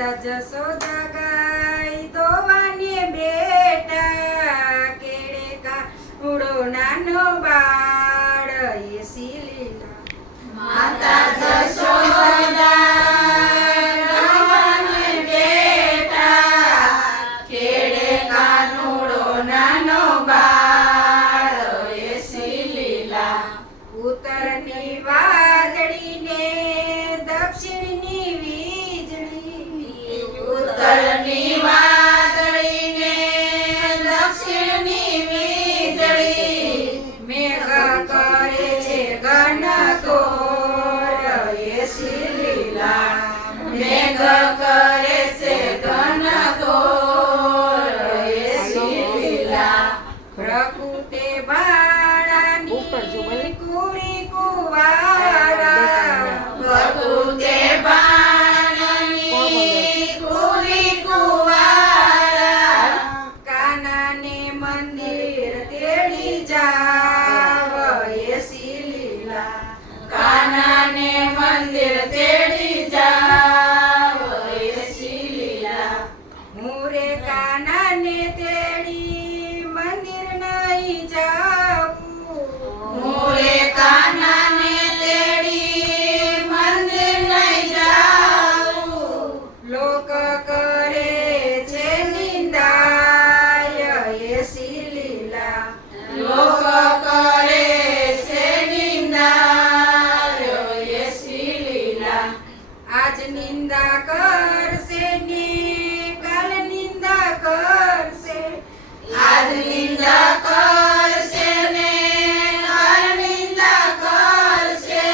રાધા જશોદા ગાય દોવાને બેટા કેડે કાનુડો નાનો બાળ એસી લીલા માતા જશોદા દોવાને બેટા કેડે કાનુડો નાનો બાળ એસી લીલા ઉત્તરની વાદળીને દક્ષિણની વીજળી ઉત્તરની વાદળીને દક્ષિણની વીજળી મેઘ કરે છે ઘનઘોર એસી લીલા મેઘ કરે છે ઘનઘોર એસી લીલા પ્રકૃતે બાળાની કુળી કુવારા પ્રકૃતે બાણની કુરી કુવારા કાનાને મંદિર તેડી જાવ એસી લીલા કાનાને મંદિર તેડી જાવ એસી લીલા હું રે કાનાને તેડી મંદિર નહીં જાઉં મોરે કાનાને તેડી મંદિર નહીં જાઉં લોક કરે છે નિંદાય એસી લીલા લોક કરે છે નિંદા એસી લીલા આજ નિંદા કરશે ને કાલ નિંદા કરશે આજ નિંદા કરશે ને કાલ નિંદા કરશે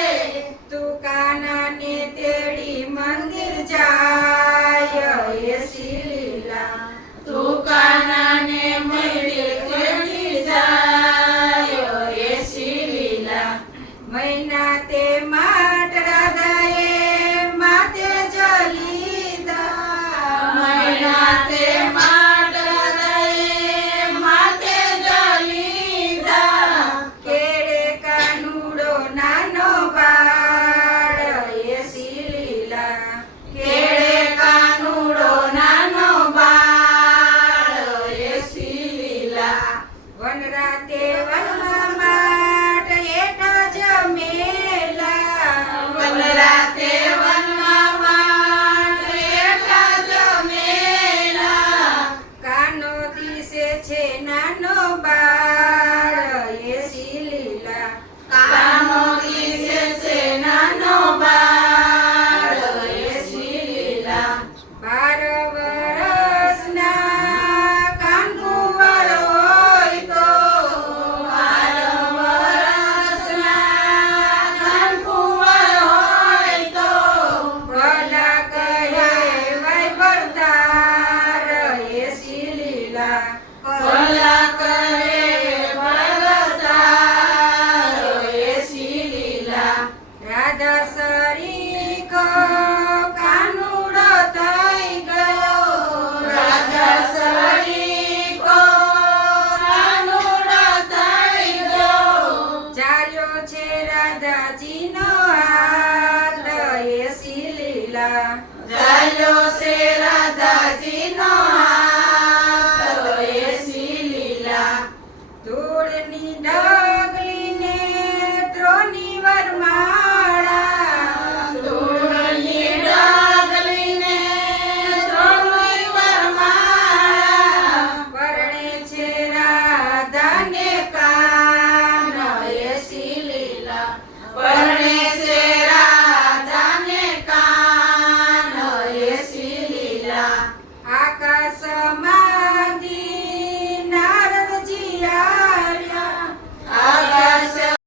તું કાનાને તેડી મંદિર જાય એસી લીલા તું કાનાને મંદિર તેડી જાય એસી લીલા મહિના તે માટડા દાએ માતે જલીદા મહિના તે માટદયે માથે જલીધા કેડે કાનુડો નાનો બાળ એસી લીલા કેડે કાનુડો નાનો બાળ એસી લીલા વનરાતે વનમાં માટ હેઠ જમેલા વનરાતે વનમાં માટ હેઠા જમેલા કાનો દિશે છે નાનો બાળ એસી લીલા કાનો દિશે છે નાનો બાળ એસી લીલા 12 વરસના કાનકુંવર હોય તો 12 વરસના કાનકુંવર હોય તો ભલા કહે વાય બળદાર એસી લીલા ભલા કરે ભગતાર એસી લીલા રાધા સરીખો કાનુડો થઈ ગયો રાધા સરીખો કાનુડો થઈ ગયો ચાલ્યો છે રાધાજીનો હાથ એસી લીલા ચાલ્યો છે રાધાજીનો